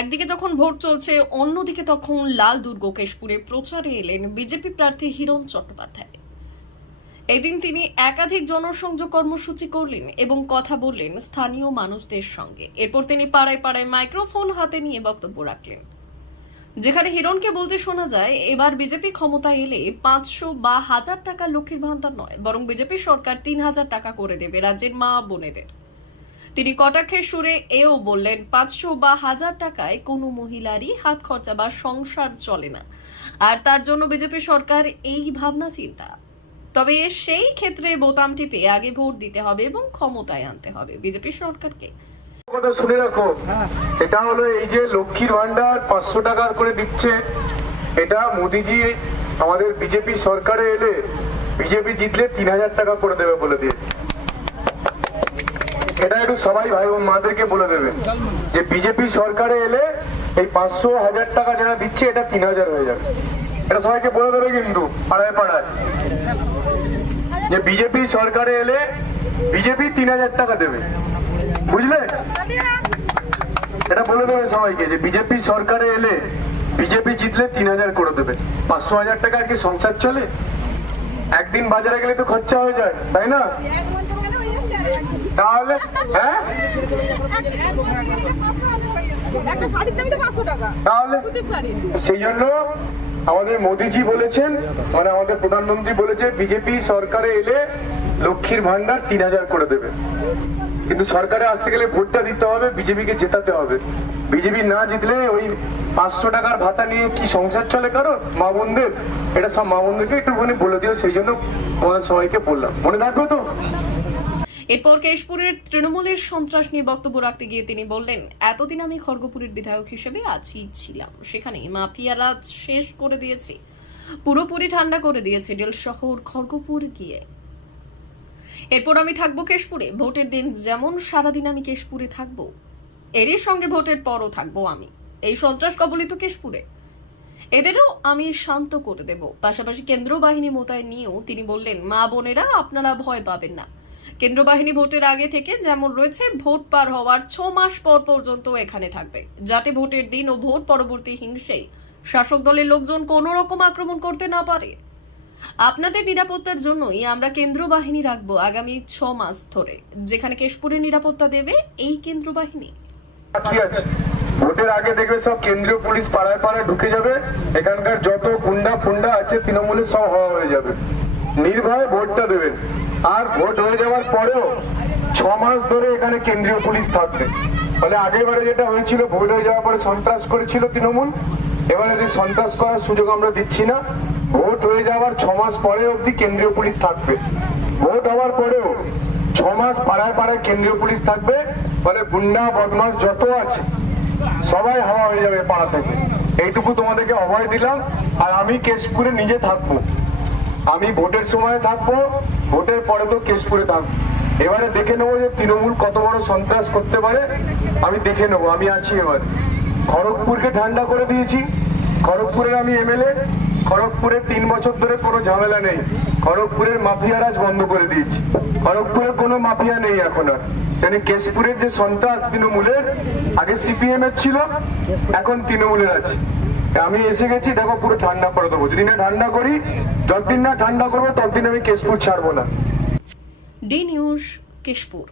একদিকে যখন ভোট চলছে, অন্যদিকে তখন লাল দুর্গ কেশপুরে প্রচারে এলেন বিজেপি প্রার্থী হিরণ চট্টোপাধ্যায়। এদিন তিনি একাধিক জনসংযোগ কর্মসূচি করলেন এবং কথা বললেন স্থানীয় মানুষদের সঙ্গে। এরপর তিনি পাড়ায় পাড়ায় মাইক্রোফোন হাতে নিয়ে বক্তব্য রাখলেন, যেখানে হিরণকে বলতে শোনা যায়, এবার বিজেপি ক্ষমতায় এলে 500 বা 1000 টাকা লক্ষ্মীর ভান্ডার নয়, বরং বিজেপি সরকার 3000 টাকা করে দেবে রাজ্যের মা বোনেদের। তিনি কটাক্ষের সুরে এও বললেন, 500 বা 1000 টাকায় কোনো মহিলারই হাত খরচা বা সংসার চলে না, আর তার জন্য বিজেপি সরকার এই ভাবনা চিন্তা। তবে সেই ক্ষেত্রে বোতাম টিপে আগে ভোট দিতে হবে এবং ক্ষমতায় আনতে হবে বিজেপি সরকারকে। কথা শুনে রাখো, এটা হলো এই যে লক্ষ্মীর ভান্ডার 500 টাকা করে দিচ্ছে, এটা মোদিজি আমাদের বিজেপি সরকারে এলে বিজেপি জিতলে 3000 টাকা করে দেবে বলে দিয়েছে। এটা একটু সবাই ভাই বোন মাদেরকে বলে দেবে যে বিজেপি সরকারে এলে এই 500 1000 টাকা যারা দিচ্ছে এটা 3000 হয়ে যাবে। এটা সবাইকে বলে দেবে কিন্তু পাড়ায় পাড়ায় যে বিজেপি সরকারে এলে বিজেপি 3000 টাকা দেবে, বুঝলে? এটা বলে দেবে সবাইকে যে বিজেপি সরকারে এলে বিজেপি জিতলে 3000 করে দেবে। 500 1000 টাকা কি সংসার চলে? একদিন বাজারে গেলে তো খরচা হয়ে যায়, তাই না? তাহলে হ্যাঁ, তাহলে সেই জন্য আমাদের মোদিজি বলেছেন, মানে আমাদের প্রধানমন্ত্রী বলেছে বিজেপি সরকারে এলে লক্ষ্মীর ভান্ডার 3000 করে দেবে। কিন্তু সরকারে আসতে গেলে ভোটটা দিতে হবে, বিজেপিকে জেতাতে হবে। বিজেপি না জিতলে ওই 500 টাকার ভাতা নিয়ে কি সংসার চলে কারো মা বোনদের? এটা সব মা বোনদেরকে একটুখানি বলে দিও, সেই জন্য তোমাদের সবাইকে বললাম, মনে থাকবে তো। এরপর কেশপুরের তৃণমূলের সন্ত্রাস নিয়ে বক্তব্য রাখতে গিয়ে তিনি বললেন, এতদিন আমি খড়গপুরের বিধায়ক হিসেবে ছিলাম, সেখানে মাফিয়ারা শেষ করে দিয়েছে, পুরোপুরি ঠান্ডা করে দিয়েছে ডেল শহর খড়গপুর গিয়ে। এরপর আমি থাকবো কেশপুরে, ভোটের দিন যেমন সারাদিন আমি কেশপুরে থাকবো, এরই সঙ্গে ভোটের পরও থাকবো আমি এই সন্ত্রাস কবলিত কেশপুরে। এদেরও আমি শান্ত করে দেব। পাশাপাশি কেন্দ্র বাহিনী মোতায়েন নিয়েও তিনি বললেন, মা বোনেরা আপনারা ভয় পাবেন না, কেন্দ্র বাহিনী ভোটের আগে থেকে যেমন রয়েছে, ভোট পার হওয়ার 6 মাস পর পর্যন্ত এখানে থাকবে, যাতে ভোটের দিন ও ভোট পরবর্তী হিংসেই শাসক দলের লোকজন কোন রকম আক্রমণ করতে না পারে। আপনাদের নিরাপত্তার জন্যই আমরা কেন্দ্র বাহিনী রাখবো আগামী 6 মাস ধরে, যেখানে কেশপুরের নিরাপত্তা দেবে এই কেন্দ্র বাহিনী। কি আছে, ভোটের আগে দেখবে সব কেন্দ্রীয় পুলিশ পাড়ায় পাড়ায় ঢুকে যাবে, এখানকার যত গুন্ডা ফুন্ডা আছে তৃণমূলের সব হওয়া হয়ে যাবে। নির্ভয়ে ভোটটা দেবেন। আর ভোট হয়ে যাওয়ার পরেও 6 মাস ধরে এখানে কেন্দ্রীয় পুলিশ থাকবে। ফলে আগেরবারে যেটা হয়েছিল, ভোট হয়ে যাওয়ার পরে সন্ত্রাস করেছিল তৃণমূল, এবারে যে সন্ত্রাস করার সুযোগ আমরা দিচ্ছি না। ভোট হয়ে যাওয়ার 6 মাস পরে অবধি কেন্দ্রীয় পুলিশ থাকবে। ভোট হওয়ার পরেও 6 মাস পাড়ায় পাড়ায় কেন্দ্রীয় পুলিশ থাকবে। ফলে গুন্ডা বদমাস যত আছে সবাই হাওয়া হয়ে যাবে পাড়া থেকে। এইটুকু তোমাদেরকে অভয় দিলাম। আর আমি কেশপুরে নিজে থাকবো, আমি ভোটের সময় থাকবো, ভোটের পরে তো কেশপুরে থাকবো। এবারে দেখে নেবো যে তৃণমূল কত বড় সন্ত্রাস করতে পারে, আমি দেখে নেবো, আমি আছি। এবার খড়গপুরকে ঠান্ডা করে দিয়েছি, খড়গপুরের আমি এমএলএ। খড়গপুরে 3 বছর ধরে কোনো ঝামেলা নেই, খড়গপুরের মাফিয়ারাজ বন্ধ করে দিয়েছি, খড়গপুরের কোনো মাফিয়া নেই এখন আর। মানে কেশপুরের যে সন্ত্রাস তৃণমূলের, আগে সিপিএম এর ছিল, এখন তৃণমূলের আছে। আমি এসে গেছি, দেখো পুরো ঠান্ডা করে দেবো। যদি না ঠান্ডা করি, যতদিন না ঠান্ডা করবো ততদিন আমি কেশপুর ছাড়বো না। D news, Keshpur.